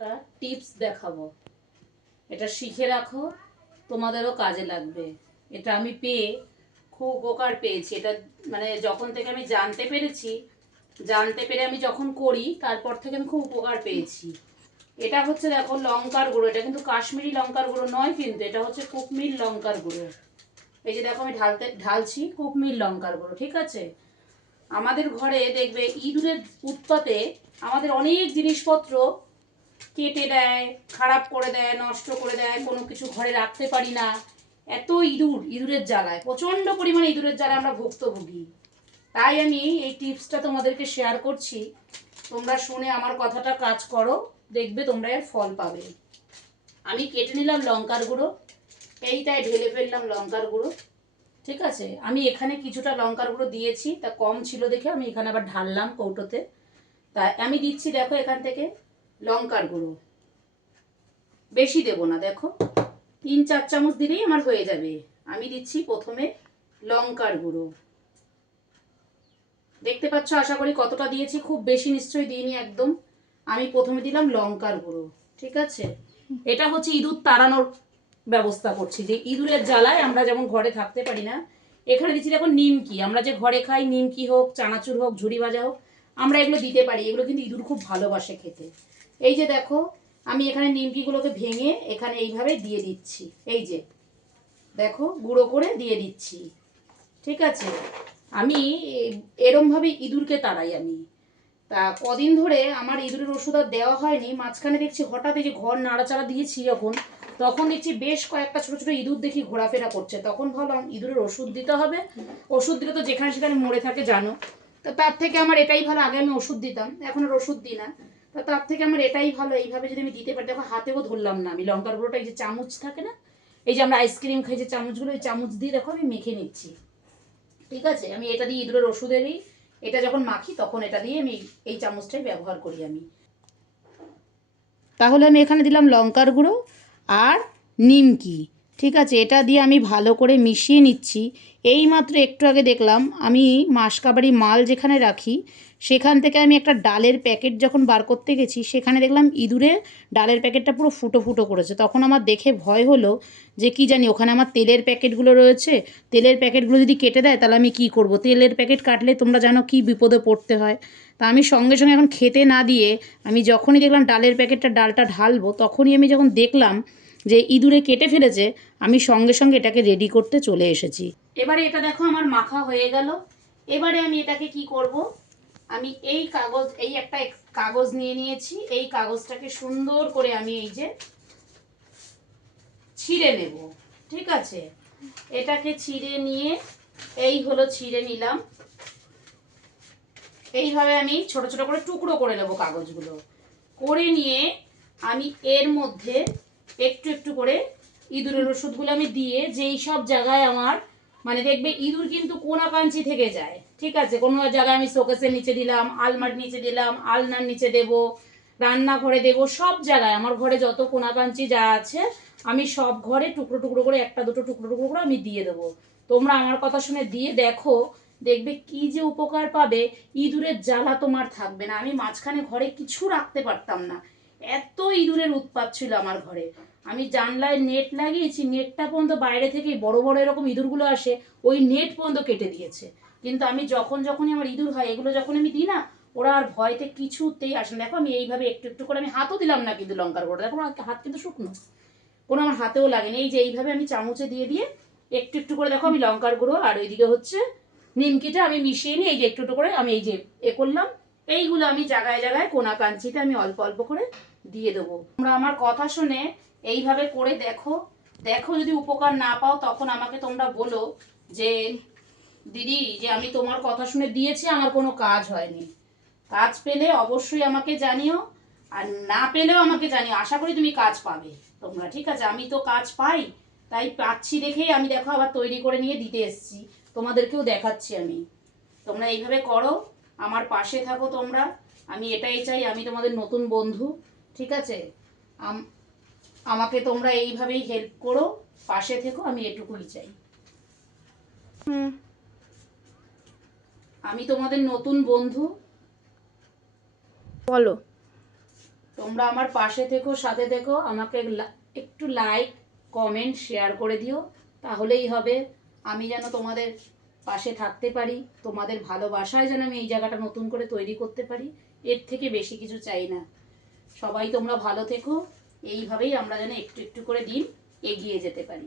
একটা টিপস দেখাবো, এটা শিখে রাখো, তোমাদেরও কাজে লাগবে। এটা আমি পেয়ে খুব উপকার পেয়েছি। এটা মানে যখন থেকে আমি জানতে পেরে আমি যখন করি তারপর থেকে আমি খুব উপকার পেয়েছি। এটা হচ্ছে দেখো লঙ্কার গুঁড়ো, এটা কিন্তু কাশ্মীরি লঙ্কার গুঁড়ো নয়, কিন্তু এটা হচ্ছে কুকমির লঙ্কার গুঁড়ো। এই যে দেখো আমি ঢালছি কুকমির লঙ্কার গুঁড়ো, ঠিক আছে। আমাদের ঘরে দেখবে ইঁদুরের উৎপাতে আমাদের অনেক জিনিসপত্র কেটে দেয়, খারাপ করে দেয়, নষ্ট করে দেয়, কোনো কিছু ঘরে রাখতে পারি না। এত ইঁদুরের জ্বালায়, প্রচণ্ড পরিমাণে ইঁদুরের জ্বালায় আমরা ভুক্তভোগী। তাই আমি এই টিপসটা তোমাদেরকে শেয়ার করছি। তোমরা শুনে আমার কথাটা কাজ করো, দেখবে তোমরা এর ফল পাবে। আমি কেটে নিলাম লঙ্কার গুঁড়ো, এইটাই ঢেলে ফেললাম লঙ্কার গুঁড়ো, ঠিক আছে। আমি এখানে কিছুটা লঙ্কার গুঁড়ো দিয়েছি, তা কম ছিল দেখে আমি এখানে আবার ঢাললাম কৌটোতে। তাই আমি দিচ্ছি দেখো এখান থেকে লঙ্কার গুঁড়ো, বেশি দেব না, দেখো 3-4 চামচ দিলেই আমার হয়ে যাবে। আমি দিচ্ছি প্রথমে লঙ্কার গুঁড়ো, দেখতে পাচ্ছ আশা করি কতটা দিয়েছি, খুব বেশি নিশ্চয়ই দিইনি একদম। আমি প্রথমে দিলাম লঙ্কার গুঁড়ো, ঠিক আছে। এটা হচ্ছে ইঁদুর তাড়ানোর ব্যবস্থা করছি, যে ইঁদুরের জ্বালায় আমরা যেমন ঘরে থাকতে পারি না। এখানে দিচ্ছি দেখো নিমকি, আমরা যে ঘরে খাই নিমকি হোক, চানাচুর হোক, ঝুড়ি ভাজা হোক, আমরা এগুলো দিতে পারি। এগুলো কিন্তু ইঁদুর খুব ভালোবাসে খেতে। এই যে দেখো আমি এখানে নিমকিগুলোকে ভেঙে এখানে এইভাবে দিয়ে দিচ্ছি, এই যে দেখো গুঁড়ো করে দিয়ে দিচ্ছি, ঠিক আছে। আমি এরমভাবে ইঁদুরকে তাড়াই আমি। তা কদিন ধরে আমার ইঁদুরের ওষুধ আর দেওয়া হয়নি, মাঝখানে দেখছি হঠাৎ এই যে ঘর নাড়াচাড়া দিয়েছি যখন, তখন দেখছি বেশ কয়েকটা ছোট ছোট ইঁদুর দেখি ঘোরাফেরা করছে। তখন ভাবলাম ইঁদুরের ওষুধ দিতে হবে, ওষুধ দিলে তো যেখানে সেখানে মরে থাকে জানো। তো তার থেকে আমার এটাই ভালো, আগে আমি ওষুধ দিতাম, এখন আর ওষুধ দিই না। তা তার থেকে আমার এটাই ভালো, এইভাবে যদি আমি দিতে পারি। দেখো হাতেও ধরলাম না আমি লঙ্কার গুঁড়োটা, এই যে চামচ থাকে না, এই যে আমরা আইসক্রিম খাই যে চামচগুলো, এই চামচ দিয়ে দেখো আমি মেখে নিচ্ছি, ঠিক আছে। আমি এটা দিয়ে ইঁদুরের ওষুধেরই, এটা যখন মাখি তখন এটা দিয়ে আমি এই চামচটাই ব্যবহার করি আমি। তাহলে আমি এখানে দিলাম লঙ্কার গুঁড়ো আর নিমকি, ঠিক আছে। এটা দিয়ে আমি ভালো করে মিশিয়ে নিচ্ছি। এইমাত্র একটু আগে দেখলাম আমি মাসকাবারি মাল যেখানে রাখি সেখান থেকে আমি একটা ডালের প্যাকেট যখন বার করতে গেছি, সেখানে দেখলাম ইঁদুরে ডালের প্যাকেটটা পুরো ফুটো ফুটো করেছে। তখন আমার দেখে ভয় হলো যে কি জানি ওখানে আমার তেলের প্যাকেটগুলো রয়েছে, তেলের প্যাকেটগুলো যদি কেটে দেয় তাহলে আমি কি করব। তেলের প্যাকেট কাটলে তোমরা জানো কি বিপদে পড়তে হয়। তা আমি সঙ্গে সঙ্গে এখন খেতে না দিয়ে আমি যখনই দেখলাম ডালের প্যাকেটটা, ডালটা ঢালবো, তখনই আমি যখন দেখলাম যে ইঁদুরে কেটে ফেলেছে, আমি সঙ্গে সঙ্গে এটাকে রেডি করতে চলে এসেছি। এবারে এটা দেখো আমার মাখা হয়ে গেল। এবারে আমি এটাকে কি করব, আমি এই কাগজ, এই একটা কাগজ নিয়ে নিয়েছি, এই কাগজটাকে সুন্দর করে আমি এই যে ছিঁড়ে নেব, ঠিক আছে। এটাকে ছিঁড়ে নিয়ে এই হলো ছিঁড়ে নিলাম। এইভাবে আমি ছোট ছোট করে টুকরো করে নেব কাগজগুলো, করে নিয়ে আমি এর মধ্যে একটু একটু করে ইঁদুরের ওষুধগুলো আমি দিয়ে, যেই সব জায়গায় আমার মানে দেখবে ইঁদুর কিন্তু কোনা কাঞ্চি থেকে যায়, ঠিক আছে। কোনো জায়গায় আমি শোকেসের নিচে দিলাম, আলমারির নিচে দিলাম, আলনার নিচে দেব, রান্নাঘরে দেব, সব জায়গায় আমার ঘরে যত কোনা কাঞ্চি যা আছে আমি সব ঘরে টুকরো টুকরো করে, একটা দুটো টুকরো টুকরো করে আমি দিয়ে দেবো। তোমরা আমার কথা শুনে দিয়ে দেখো, দেখবে কি যে উপকার পাবে। ইঁদুরের জ্বালা তোমার থাকবে না। আমি মাঝখানে ঘরে কিছু রাখতে পারতাম না, এত ইঁদুরের উৎপাত ছিল আমার ঘরে। আমি জানলায় নেট লাগিয়েছি, নেটটা পর্যন্ত বাইরে থেকেই বড় বড় এরকম ইঁদুরগুলো আসে, ওই নেট পর্যন্ত কেটে দিয়েছে। কিন্তু আমি যখনই আমার ইঁদুর হয়, এগুলো যখন আমি দিই না, ওরা আর ভয়তে কিছুতেই আসে না। দেখো আমি এইভাবে একটু একটু করে, আমি হাতও দিলাম না কিন্তু লঙ্কার গুঁড়ো, দেখো আমার হাত কিন্তু শুকনো, কোনো আমার হাতেও লাগেনি। এই যে এইভাবে আমি চামচে দিয়ে দিয়ে একটু একটু করে দেখো আমি লঙ্কার গুঁড়ো আর ওইদিকে হচ্ছে নিমকিটা আমি মিশিয়ে নিই, এই যে একটু একটু করে আমি এই যে করলাম। এইগুলো আমি জায়গায় জায়গায় কোনা কাঞ্চিতে আমি অল্প অল্প করে দিয়ে দেবো। তোমরা আমার কথা শুনে এইভাবে করে দেখো, দেখো যদি উপকার না পাও তখন আমাকে তোমরা বলো যে দিদি, যে আমি তোমার কথা শুনে দিয়েছি, আমার কোনো কাজ হয়নি। কাজ পেলে অবশ্যই আমাকে জানিও, আর না পেলেও আমাকে জানিও। আশা করি তুমি কাজ পাবে তোমরা, ঠিক আছে। আমি তো কাজ পাই, তাই পাচ্ছি দেখেই আমি দেখো আবার তৈরি করে নিয়ে দিতে এসেছি, তোমাদেরকেও দেখাচ্ছি আমি। তোমরা এইভাবে করো, আমার পাশে থাকো তোমরা, আমি এটাই চাই। আমি তোমাদের নতুন বন্ধু, ঠিক আছে। আমাকে তোমরা এইভাবেই হেল্প করো, পাশে থেকো, আমি এটুকুই চাই। আমি তোমাদের নতুন বন্ধু। বলো। তোমরা আমার পাশে থেকো, সাথে থেকো, আমাকে একটু লাইক কমেন্ট শেয়ার করে দিও, তাহলেই হবে। আমি যেন তোমাদের পাশে থাকতে পারি, তোমাদের ভালোবাসায় যেন আমি এই জায়গাটা নতুন করে তৈরি করতে পারি, এর থেকে বেশি কিছু চাই না। সবাই তোমরা ভালো থেকো, এইভাবেই আমরা যেন একটু একটু করে দিন এগিয়ে যেতে পারি।